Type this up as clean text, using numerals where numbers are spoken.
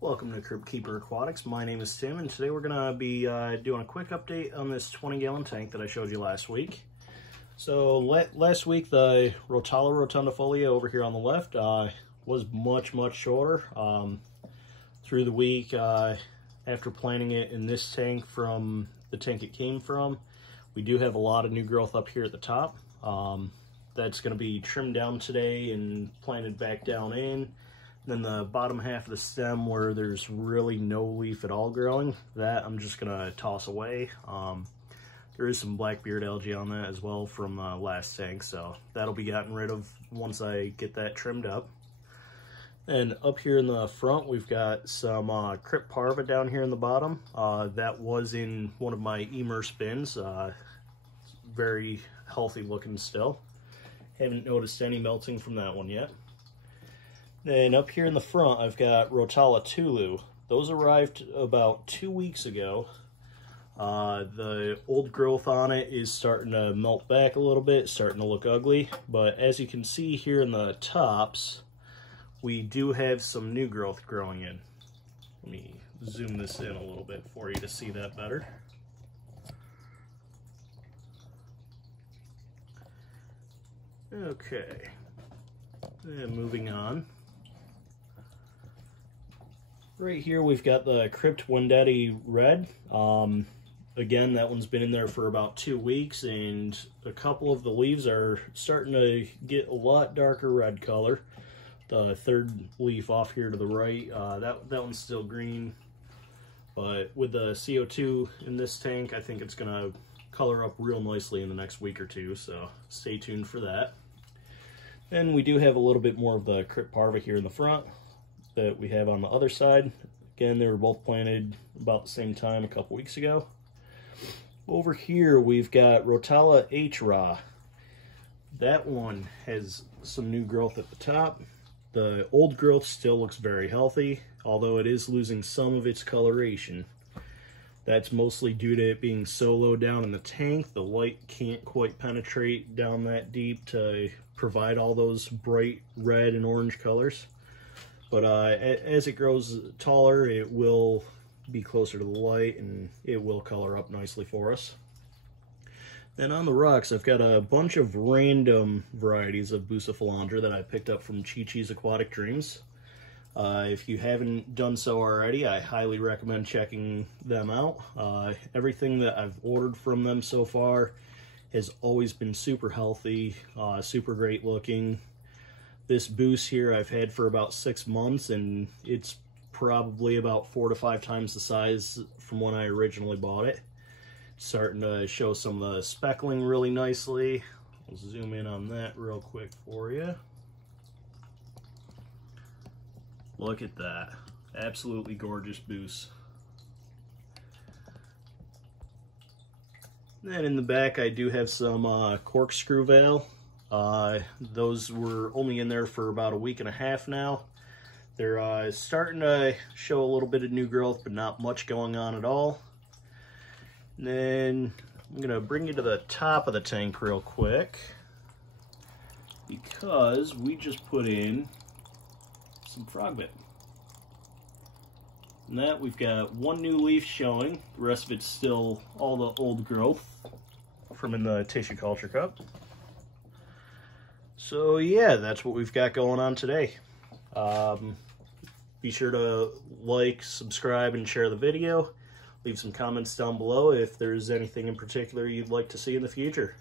Welcome to Crypt Keeper Aquatics. My name is Tim, and today we're going to be doing a quick update on this 20-gallon tank that I showed you last week. So last week, the Rotala rotundifolia over here on the left was much shorter. Through the week, after planting it in this tank from the tank it came from, we do have a lot of new growth up here at the top. That's going to be trimmed down today and planted back down in. Then the bottom half of the stem where there's really no leaf at all growing, that I'm just going to toss away. There is some blackbeard algae on that as well from last tank, so that'll be gotten rid of once I get that trimmed up. And up here in the front, we've got some Crypt Parva down here in the bottom. That was in one of my immerse bins. Very healthy looking still. Haven't noticed any melting from that one yet. Then up here in the front, I've got Rotala Tulu. Those arrived about 2 weeks ago. The old growth on it is starting to melt back a little bit, starting to look ugly. But as you can see here in the tops, we do have some new growth growing in. Let me zoom this in a little bit for you to see that better. Okay, and moving on. Right here we've got the Cryptone Daddy Red. Again, that one's been in there for about 2 weeks, and a couple of the leaves are starting to get a lot darker red color. The third leaf off here to the right, that one's still green. But with the CO2 in this tank, I think it's going to color up real nicely in the next week or two, so stay tuned for that. And we do have a little bit more of the Crypt Parva here in the front that we have on the other side. Again, they were both planted about the same time a couple weeks ago. Over here, we've got Rotala H Raw. That one has some new growth at the top. The old growth still looks very healthy, although it is losing some of its coloration. That's mostly due to it being so low down in the tank. The light can't quite penetrate down that deep to provide all those bright red and orange colors. But as it grows taller, it will be closer to the light and it will color up nicely for us. Then on the rocks, I've got a bunch of random varieties of Busa Filandra that I picked up from Chi-Chi's Aquatic Dreams. If you haven't done so already, I highly recommend checking them out. Everything that I've ordered from them so far has always been super healthy, super great looking. This Busa here I've had for about 6 months, and it's probably about 4 to 5 times the size from when I originally bought it. It's starting to show some of the speckling really nicely. I'll zoom in on that real quick for you. Look at that. Absolutely gorgeous Busa. Then in the back I do have some Corkscrew Veil. Those were only in there for about a week and a half now. They're starting to show a little bit of new growth, but not much going on at all. And then I'm going to bring you to the top of the tank real quick, because we just put in some frog bait. And that we've got one new leaf showing. The rest of it's still all the old growth from in the tissue culture cup. So yeah, that's what we've got going on today. Be sure to like, subscribe, and share the video. Leave some comments down below if there's anything in particular you'd like to see in the future.